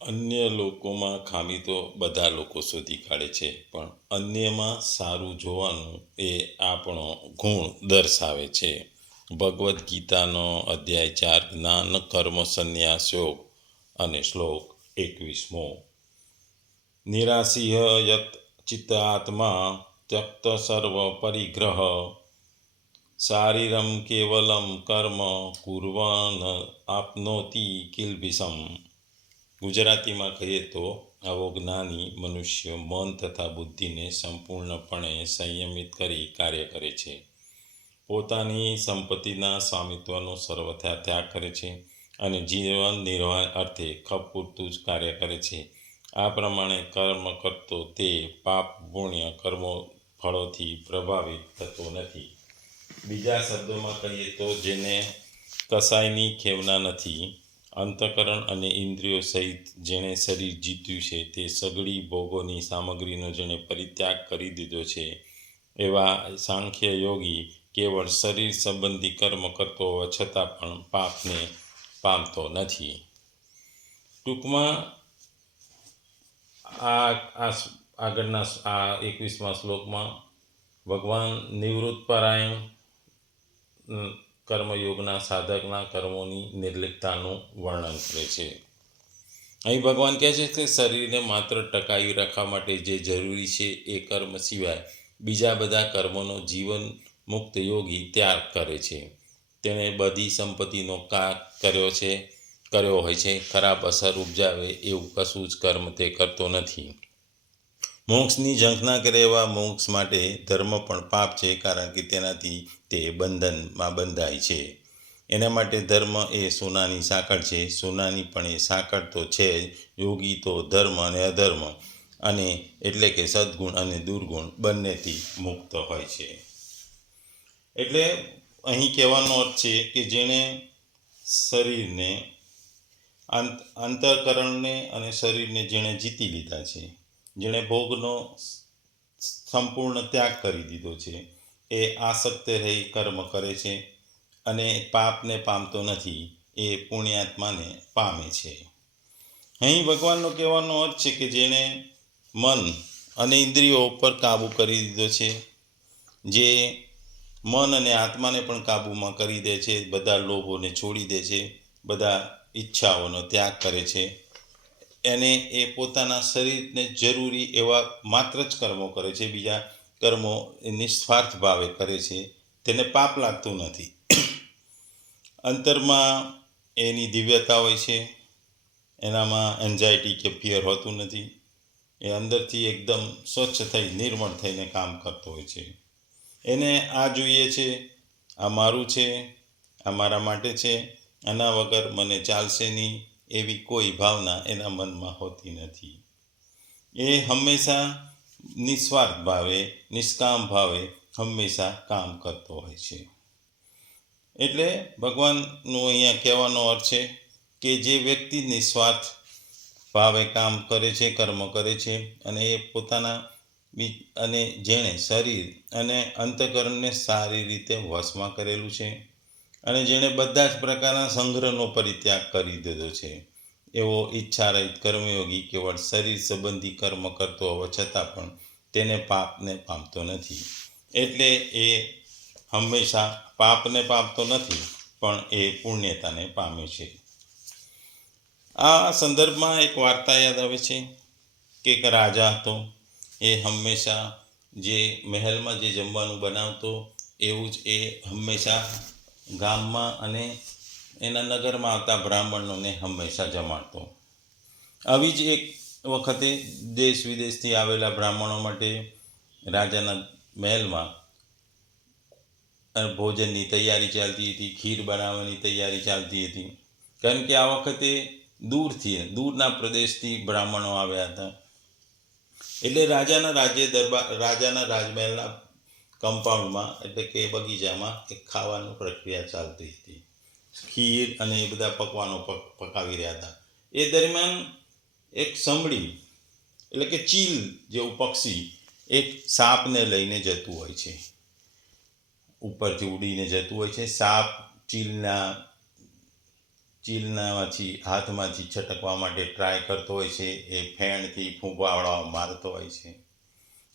અન્ય લોકોમાં ખામી તો બધા લોકો શોધી કાઢે છે, પણ અન્યમાં સારું જોવાનું એ આપણો ગુણ દર્શાવે છે. ભગવદ્ ગીતાનો અધ્યાય 4 જ્ઞાન કર્મ સંન્યાસ યોગ અને શ્લોક 21મો. નિરાશીય યત ચિત્તાત્મા ત્યક્ત સર્વ પરિગ્રહ શારીરમ કેવલમ કર્મ કુર્વન આપનોતિ કિલ્બિષમ. ગુજરાતીમાં કહીએ તો આવો જ્ઞાની મનુષ્ય મન તથા બુદ્ધિને સંપૂર્ણપણે સંયમિત કરી કાર્ય કરે છે. પોતાની સંપત્તિના સ્વામિત્વનો સર્વથા ત્યાગ કરે છે અને જીવન નિર્વાહ અર્થે ખપ પૂરતું જ કાર્ય કરે છે. આ પ્રમાણે કર્મ કરતો તે પાપ પુણ્ય કર્મો ફળોથી પ્રભાવિત થતો નથી. બીજા શબ્દોમાં કહીએ તો જેને કસાયની ખેવના નથી, અંતઃકરણ અને ઇન્દ્રિયો સહિત જેણે શરીર જીત્યું છે, તે સઘળી ભોગોની સામગ્રીનો જેણે પરિત્યાગ કરી દીધો છે, એવા સાંખ્ય યોગી કેવળ શરીર સંબંધી કર્મ કરતો હોવા છતાં પણ પાપને પામતો નથી. ટૂંકમાં આગળના 21મા શ્લોકમાં ભગવાન નિવૃત્તપરાયણ કર્મયોગના સાધકના કર્મોની નિર્લિપ્તતાનું વર્ણન કરે છે. અહીં ભગવાન કહે છે કે શરીરને માત્ર ટકાવી રાખવા માટે જે જરૂરી છે એ કર્મ સિવાય બીજા બધા કર્મોનો જીવન મુક્ત યોગી ત્યાગ કરે છે. તેણે બધી સંપત્તિનો કર્યો હોય છે, ખરાબ અસર ઉપજાવે એવું કશું જ કર્મ તે કરતો નથી. મોક્ષની ઝંખના કરે એવા મોક્ષ માટે ધર્મ પણ પાપ છે, કારણ કે તેનાથી તે બંધનમાં બંધાય છે. એના માટે ધર્મ એ સોનાની સાંકળ છે. સોનાની પણ એ સાંકળ તો છે જ. યોગી તો ધર્મ અને અધર્મ અને એટલે કે સદ્ગુણ અને દુર્ગુણ બંનેથી મુક્ત હોય છે. એટલે અહીં કહેવાનો અર્થ છે કે જેણે શરીરને અંતઃકરણને અને શરીરને જેણે જીતી લીધા છે, જેણે ભોગનો સંપૂર્ણ ત્યાગ કરી દીધો છે, એ આસક્ત રહી કર્મ કરે છે અને પાપને પામતો નથી, એ પુણ્યાત્માને પામે છે. અહીં ભગવાનનો કહેવાનો અર્થ છે કે જેણે મન અને ઇન્દ્રિયો ઉપર કાબૂ કરી દીધો છે, જે મન અને આત્માને પણ કાબૂમાં કરી દે છે, બધા લોભોને છોડી દે છે, બધા ઈચ્છાઓનો ત્યાગ કરે છે, એને એ પોતાના શરીરને જરૂરી એવા માત્ર જ કર્મો કરે છે. બીજા કર્મો એ નિસ્વાર્થ ભાવે કરે છે, તેને પાપ લાગતું નથી. અંતરમાં એની દિવ્યતા હોય છે, એનામાં એન્ઝાયટી કે ફિયર હોતું નથી. એ અંદરથી એકદમ સ્વચ્છ થઈ નિર્મળ થઈને કામ કરતો હોય છે. એને આ જોઈએ છે, આ મારું છે, આ મારા માટે છે, આના વગર મને ચાલશે નહીં, એવી કોઈ ભાવના એના મનમાં હોતી નથી. એ હંમેશા નિસ્વાર્થ ભાવે, નિષ્કામ ભાવે હંમેશા કામ કરતો હોય છે. એટલે ભગવાનનું અહીંયા કહેવાનો અર્થ છે કે જે વ્યક્તિ નિસ્વાર્થ ભાવે કામ કરે છે, કર્મ કરે છે, અને એ પોતાના અને જેણે શરીર અને અંતઃકરણને સારી રીતે વશમાં કરેલું છે અને જેણે બધા જ પ્રકારના સંગ્રહનો પરિત્યાગ કરી દીધો છે, એવો ઈચ્છારહિત કર્મયોગી કેવળ શરીર સંબંધી કર્મ કરતો હોવા છતાં પણ તેને પાપને પામતો નથી. એટલે એ હંમેશા પાપને પામતો નથી, પણ એ પુણ્યતાને પામે છે. આ સંદર્ભમાં એક વાર્તા યાદ આવે છે કે એક રાજા હતો. એ હંમેશા જે મહેલમાં જે જમવાનું બનાવતો એવું જ એ હંમેશા ગામમાં અને એના નગરમાં આવતા બ્રાહ્મણોને હંમેશા જમાડતો. આવી જ એક વખતે દેશ વિદેશથી આવેલા બ્રાહ્મણો માટે રાજાના મહેલમાં ભોજનની તૈયારી ચાલતી હતી, ખીર બનાવવાની તૈયારી ચાલતી હતી, કારણ કે આ વખતે દૂરના પ્રદેશથી બ્રાહ્મણો આવ્યા હતા. એટલે રાજાના રાજમહેલના કમ્પાઉન્ડમાં એટલે કે બગીચામાં એક ખાવાની પ્રક્રિયા ચાલતી હતી. ખીર અને એ બધા પકવાનો પકાવી રહ્યા હતા. એ દરમિયાન એક સમડી એટલે કે ચીલ જેવું પક્ષી એક સાપને લઈને જતું હોય છે, ઉપરથી ઉડીને જતું હોય છે. સાપ ચીલના ચીલનામાંથી હાથમાંથી છટકવા માટે ટ્રાય કરતો હોય છે, એ ફેણથી ફૂંફાવડા મારતો હોય છે.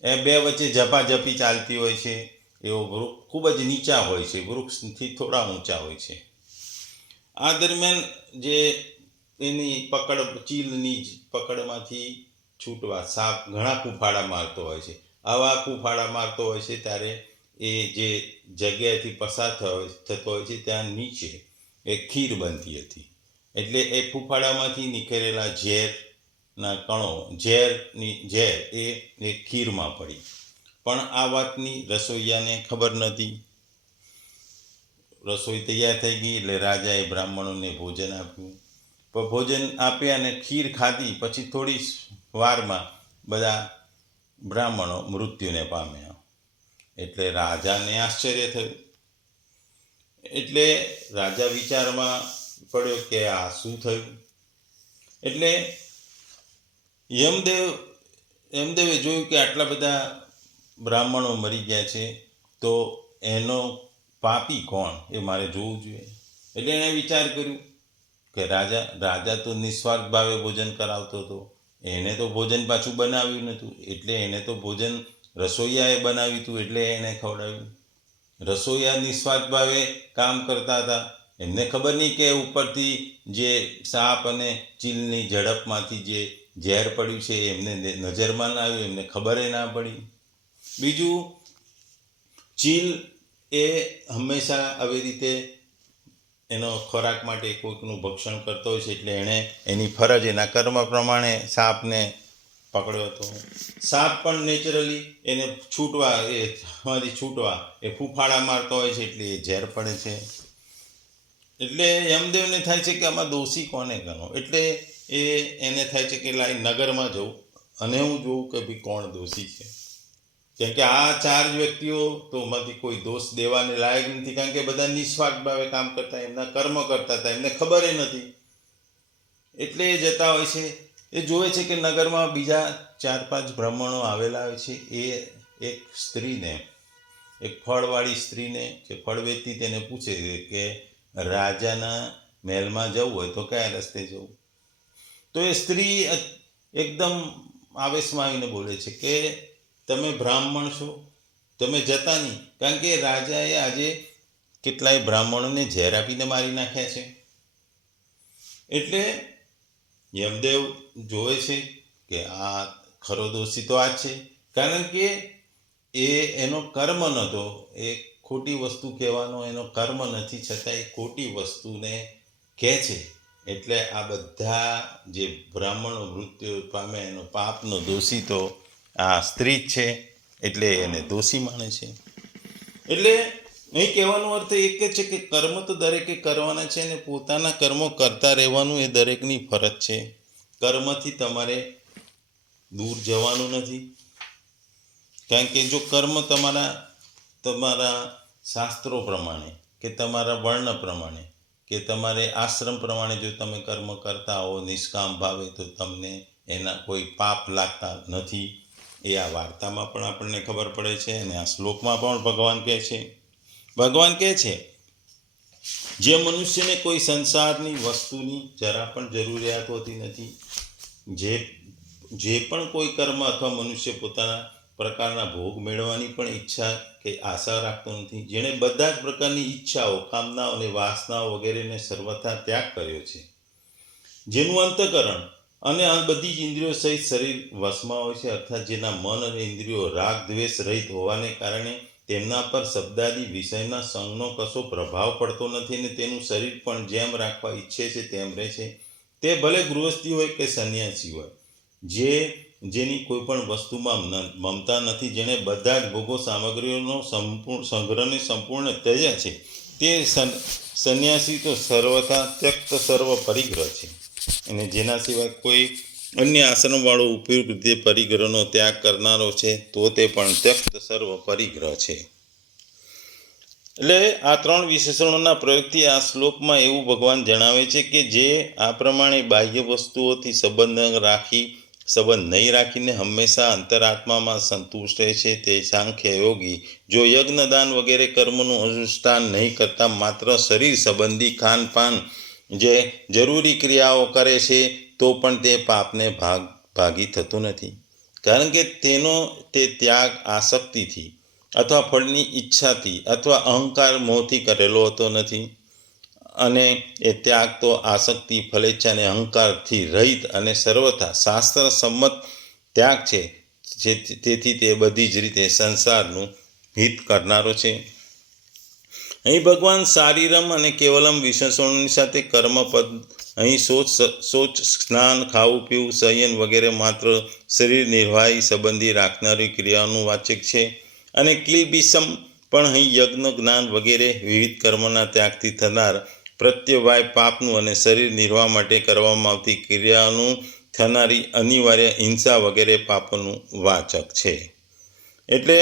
એ બે વચ્ચે ઝપાઝપી ચાલતી હોય છે. એવો વૃક્ષ ખૂબ જ નીચા હોય છે, વૃક્ષથી થોડા ઊંચા હોય છે. આ દરમિયાન જે એની ચીલની પકડમાંથી છૂટવા સાપ ઘણા ફૂંફાડા મારતો હોય છે. આવા ફૂંફાડા મારતો હોય છે ત્યારે એ જે જગ્યાએથી પસાર થતો હોય છે ત્યાં નીચે એક ખીર બનતી હતી. એટલે એ ફૂંફાડામાંથી નીકળેલા ઝેરના કણો ઝેર એ ખીરમાં પડી. પણ આ વાતની રસોઈયાને ખબર નથી. રસોઈ તૈયાર થઈ ગઈ એટલે રાજાએ બ્રાહ્મણોને ભોજન આપ્યું. પણ ભોજન આપ્યા અને ખીર ખાધી પછી થોડી વારમાં બધા બ્રાહ્મણો મૃત્યુને પામ્યા. એટલે રાજાને આશ્ચર્ય થયું. એટલે રાજા વિચારમાં પડ્યો કે આ શું થયું. એટલે યમદેવે જોયું કે આટલા બધા બ્રાહ્મણો મરી ગયા છે, તો એનો પાપી કોણ એ મારે જોવું જોઈએ. એટલે એણે વિચાર કર્યું કે રાજા તો નિસ્વાર્થ ભાવે ભોજન કરાવતો હતો, એને તો ભોજન પાછું બનાવ્યું નહોતું, એટલે એને તો ભોજન રસોઈયાએ બનાવ્યું હતું એટલે એને ખવડાવ્યું. રસોઈયા નિસ્વાર્થ ભાવે કામ કરતા હતા, એમને ખબર નહીં કે ઉપરથી જે સાપ અને ચીલની ઝડપમાંથી જે ઝેર પડ્યું છે એમને નજરમાં ના આવ્યું, એમને ખબર ના પડી. બીજું, ચીલ એ હંમેશા આવી રીતે એનો ખોરાક માટે કોઈકનું ભક્ષણ કરતો હોય છે, એટલે એણે એની ફરજ એના કર્મ પ્રમાણે સાપને પકડ્યો હતો. સાપ પણ નેચરલી એને છૂટવા એ ફૂંફાડા મારતો હોય છે એટલે એ ઝેર પડે છે. એટલે યમદેવને થાય છે કે આમાં દોષી કોને ગણો. એટલે એને થાય છે કે લાઈ નગરમાં જવું અને હું જોઉં કે ભાઈ કોણ દોષી છે. કેમ કે આ 4 વ્યક્તિઓ તો માંથી કોઈ દોષ દેવાને લાયક નથી, કારણ કે બધા નિસ્વાર્થ ભાવે કામ કરતા, એમના કર્મ કરતા હતા, એમને ખબર નથી. એટલે એ જતા હોય છે. એ જોવે છે કે નગરમાં બીજા 4-5 બ્રાહ્મણો આવેલા હોય છે. એ એક સ્ત્રીને, એક ફળવાળી સ્ત્રીને જે ફળ વેચતી તેને પૂછે કે રાજાના મહેલમાં જવું હોય તો કયા રસ્તે જવું. તો એ સ્ત્રી એકદમ આવેશમાં આવીને બોલે છે કે તમે બ્રાહ્મણ છો, તમે જતા નહીં, કારણ કે રાજાએ આજે કેટલાય બ્રાહ્મણોને ઝેર આપીને મારી નાખ્યા છે. એટલે યમદેવ જોવે છે કે આ ખરો દોષી તો આ જ છે, કારણ કે એનો કર્મ નહોતો, એ ખોટી વસ્તુ કહેવાનો એનો કર્મ નથી, છતાં એ ખોટી વસ્તુને કહે છે. એટલે આ બધા જે બ્રાહ્મણો મૃત્યુ પામે એનો પાપનો દોષી તો આ સ્ત્રી જ છે, એટલે એને દોષી માને છે. એટલે અહીં કહેવાનો અર્થ એક જ છે કે કર્મ તો દરેકે કરવાના છે અને પોતાના કર્મો કરતા રહેવાનું એ દરેકની ફરજ છે. કર્મથી તમારે દૂર જવાનું નથી, કારણ કે જો કર્મ તમારા શાસ્ત્રો પ્રમાણે કે તમારા વર્ણ પ્રમાણે કે તમારે આશ્રમ પ્રમાણે જો તમે કર્મ કરતા હો નિષ્કામ ભાવે, તો તમને એના કોઈ પાપ લાગતા નથી. એ આ વાર્તામાં પણ આપણને ખબર પડે છે અને આ શ્લોકમાં પણ ભગવાન કહે છે જે મનુષ્યને કોઈ સંસારની વસ્તુની જરા પણ જરૂરિયાત હોતી નથી, જે પણ કોઈ કર્મ અથવા મનુષ્ય પોતાના પ્રકારના ભોગ મેળવવાની પણ ઈચ્છા કે આશા રાખતો નથી, જેણે બધા જ પ્રકારની ઈચ્છાઓ, કામનાઓ અને વાસનાઓ વગેરેને સર્વથા ત્યાગ કર્યો છે, જેનું અંતઃકરણ અને આ બધી જ ઇન્દ્રિયો સહિત શરીર વશમાં હોય છે, અર્થાત જેના મન અને ઇન્દ્રિયો રાગ દ્વેષ રહિત હોવાને કારણે તેમના પર શબ્દાદી વિષયના સંગનો કશો પ્રભાવ પડતો નથી અને તેનું શરીર પણ જેમ રાખવા ઈચ્છે છે તેમ રહે છે. તે ભલે ગૃહસ્થી હોય કે સંન્યાસી હોય, જેની કોઈ પણ વસ્તુમાં મમતા નથી, જેણે બધા જ ભોગો સામગ્રીઓનો સંગ્રહને સંપૂર્ણ ત્યજ્યા છે, તે સંન્યાસી તો સર્વથા ત્યક્ત સર્વ પરિગ્રહ છે. અને જેના સિવાય કોઈ અન્ય આશ્રમવાળો ઉપયોગ રીતે પરિગ્રહનો ત્યાગ કરનારો છે તો તે પણ ત્યક્ત સર્વ પરિગ્રહ છે. એટલે આ 3 વિશેષણોના પ્રયોગથી આ શ્લોકમાં એવું ભગવાન જણાવે છે કે જે આ પ્રમાણે બાહ્ય વસ્તુઓથી સંબંધ નહીં રાખીને હંમેશા અંતરાત્મામાં સંતુષ્ટ રહે છે તે સાંખ્ય યોગી જો યજ્ઞ દાન વગેરે કર્મનું અનુષ્ઠાન નહીં કરતા માત્ર શરીર સંબંધી ખાનપાન જે જરૂરી ક્રિયાઓ કરે છે તો પણ તે પાપને ભાગી થતું નથી, કારણ કે તે ત્યાગ આસક્તિથી અથવા ફળની ઈચ્છાથી અથવા અહંકાર મોહથી કરેલો હોતો નથી. અને એ ત્યાગ તો આસક્તિ, ફલેચ્છા અને અહંકારથી રહિત અને સર્વથા શાસ્ત્ર સંમત ત્યાગ છે. તેથી તે બધી જ રીતે સંસારનું હિત કરનારો છે. અહીં ભગવાન શારીરમ અને કેવલમ વિશેષણોની સાથે કર્મપદ, અહીં શૌચ, સ્નાન, ખાવું પીવું, શયન વગેરે માત્ર શરીર નિર્વાહી સંબંધી રાખનારી ક્રિયાઓનું વાચક છે. અને કિલ્બિષમ પણ અહીં યજ્ઞ, જ્ઞાન વગેરે વિવિધ કર્મોના ત્યાગથી થનાર પ્રત્યવાય પાપનું અને શરીર નિર્વાહ માટે કરવામાં આવતી ક્રિયાઓનું થનારી અનિવાર્ય હિંસા વગેરે પાપોનું વાચક છે. એટલે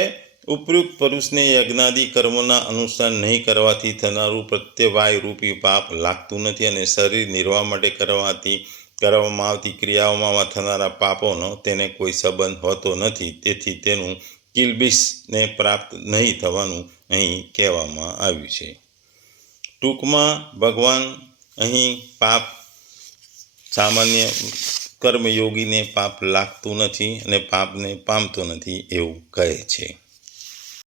ઉપયુક્ત પુરુષને યજ્ઞાદિ કર્મોના અનુષ્ઠાન નહીં કરવાથી થનારું પ્રત્યવાય રૂપી પાપ લાગતું નથી, અને શરીર નિર્વાહ માટે કરવામાં આવતી ક્રિયાઓમાં થનારા પાપોનો તેને કોઈ સંબંધ હોતો નથી. તેથી તેનું કિલ્બિષને પ્રાપ્ત નહીં થવાનું અહીં કહેવામાં આવ્યું છે. ટૂંકમાં ભગવાન અહીં પાપ સામાન્ય કર્મયોગીને પાપ લાગતું નથી અને પાપને પામતો નથી એવું કહે છે.